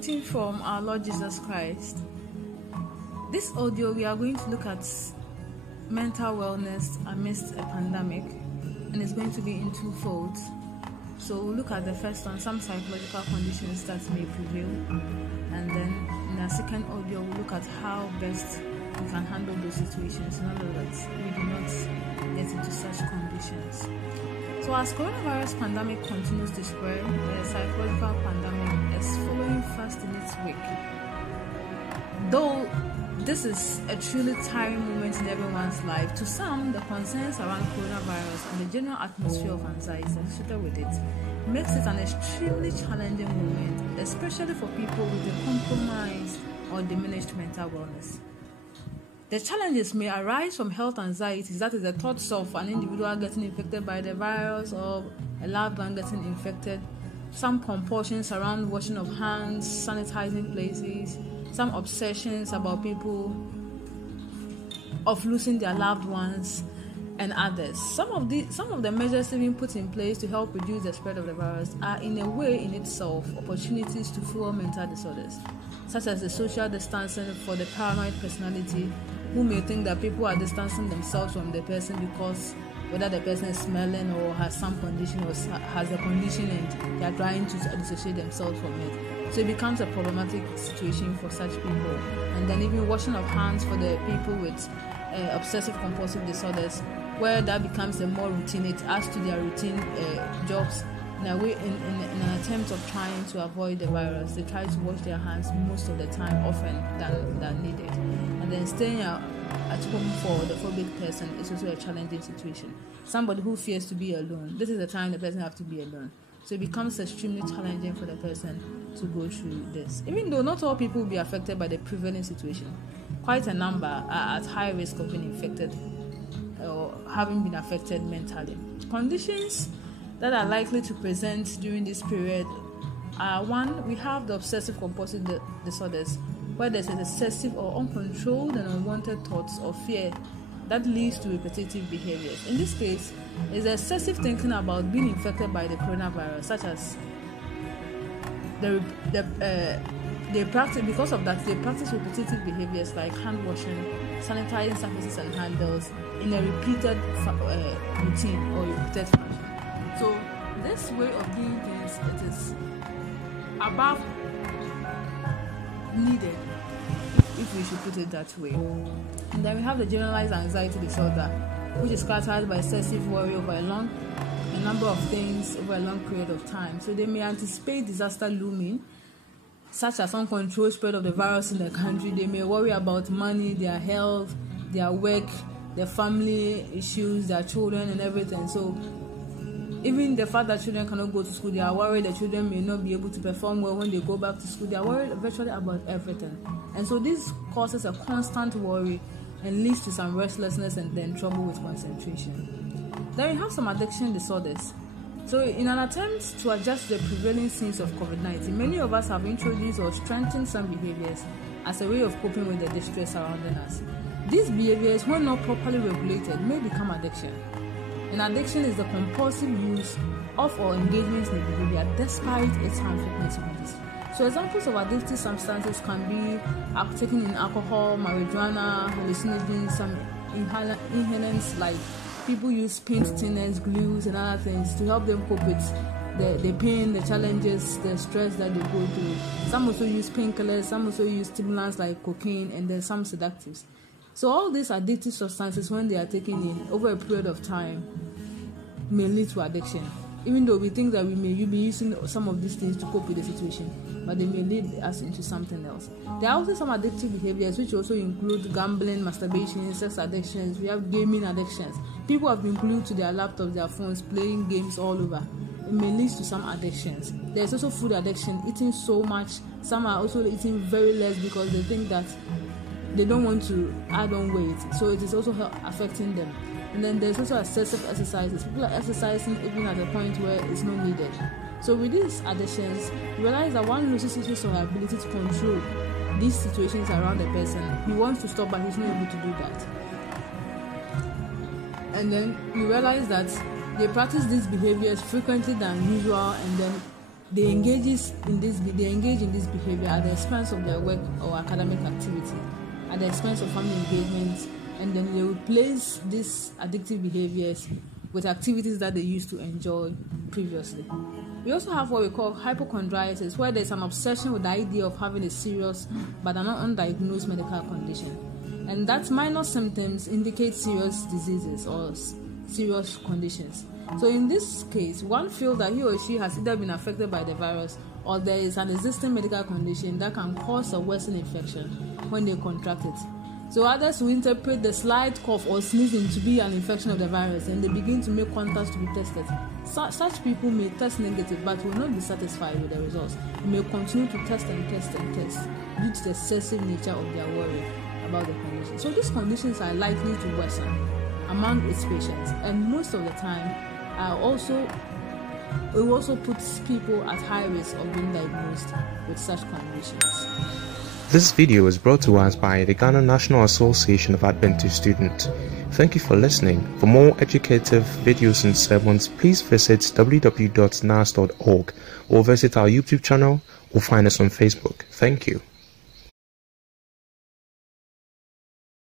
greeting from our Lord Jesus Christ. This audio, we are going to look at mental wellness amidst a pandemic, and it's going to be in two folds. So we'll look at the first one, some psychological conditions that may prevail, and then in our second audio, we'll look at how best we can handle those situations in order that we do not get into such conditions. So as coronavirus pandemic continues to spread, the psychological pandemic is following fast in its wake. Though this is a truly tiring moment in everyone's life, to some, the concerns around coronavirus and the general atmosphere of anxiety associated with it makes it an extremely challenging moment, especially for people with a compromised or diminished mental wellness. The challenges may arise from health anxieties, that is the thoughts of an individual getting infected by the virus or a loved one getting infected, some compulsions around washing of hands, sanitizing places, some obsessions about people of losing their loved ones, and others. Some of the measures being put in place to help reduce the spread of the virus are in a way in itself opportunities to fuel mental disorders, such as the social distancing for the paranoid personality, who may think that people are distancing themselves from the person because whether the person is smelling or has some condition or has a condition and they are trying to dissociate themselves from it. So it becomes a problematic situation for such people. And then even washing of hands for the people with obsessive compulsive disorders, where that becomes a more routine, it adds to their routine jobs. In a way, in an attempt of trying to avoid the virus, they try to wash their hands most of the time, often than needed. And then staying at home for the phobic person is also a challenging situation. Somebody who fears to be alone, this is the time the person has to be alone. So it becomes extremely challenging for the person to go through this. Even though not all people will be affected by the prevailing situation, quite a number are at high risk of being infected or having been affected mentally. Conditions that are likely to present during this period are: one, we have the obsessive compulsive disorders, where there's an excessive or uncontrolled and unwanted thoughts or fear that leads to repetitive behaviors. In this case, it's excessive thinking about being infected by the coronavirus, such as they practice. Because of that, they practice repetitive behaviors like hand washing, sanitizing surfaces and handles in a repeated routine or repeated fashion. So this way of doing things, it is above needed, if we should put it that way. And then we have the generalized anxiety disorder, which is characterized by excessive worry over a number of things over a long period of time. So they may anticipate disaster looming, such as uncontrolled spread of the virus in the country. They may worry about money, their health, their work, their family issues, their children and everything. So even the fact that children cannot go to school, they are worried that children may not be able to perform well when they go back to school. They are worried virtually about everything. And so this causes a constant worry and leads to some restlessness and then trouble with concentration. Then we have some addiction disorders. So in an attempt to adjust the prevailing scenes of COVID-19, many of us have introduced or strengthened some behaviors as a way of coping with the distress surrounding us. These behaviors, when not properly regulated, may become addiction. And addiction is the compulsive use of or engagement in a behavior despite its harmful consequences. So examples of addictive substances can be taking in alcohol, marijuana, hallucinogens, some inhalants like people use paint thinners, glues and other things to help them cope with the pain, the challenges, the stress that they go through. Some also use painkillers, some also use stimulants like cocaine, and then some sedatives. So all these addictive substances, when they are taken in over a period of time, may lead to addiction. Even though we think that you be using some of these things to cope with the situation, but they may lead us into something else. There are also some addictive behaviors which also include gambling, masturbation, sex addictions. We have gaming addictions. People have been glued to their laptops, their phones, playing games all over. It may lead to some addictions. There's also food addiction, eating so much. Some are also eating very less because they think that they don't want to add on weight, so it is also affecting them. And then there's also excessive exercises. People are exercising even at a point where it's not needed. So with these addictions, you realize that one loses his or her ability to control these situations around the person. He wants to stop, but he's not able to do that. And then you realize that they practice these behaviors frequently than usual, and then they engage in this behavior at the expense of their work or academic activity, at the expense of family engagement, and then they replace these addictive behaviors with activities that they used to enjoy previously. We also have what we call hypochondriasis, where there's an obsession with the idea of having a serious but an undiagnosed medical condition, and that minor symptoms indicate serious diseases or serious conditions. So in this case, one feels that he or she has either been affected by the virus or there is an existing medical condition that can cause a worsened infection when they contract it. So others will interpret the slight cough or sneezing to be an infection of the virus, and they begin to make contacts to be tested. Such people may test negative but will not be satisfied with the results. They may continue to test and test and test due to the excessive nature of their worry about the condition. So these conditions are likely to worsen among its patients, and most of the time it also puts people at high risk of being diagnosed with such conditions. This video was brought to us by the Ghana National Association of Adventist Students. Thank you for listening. For more educative videos and sermons, please visit www.gnaas.org or visit our YouTube channel or find us on Facebook. Thank you.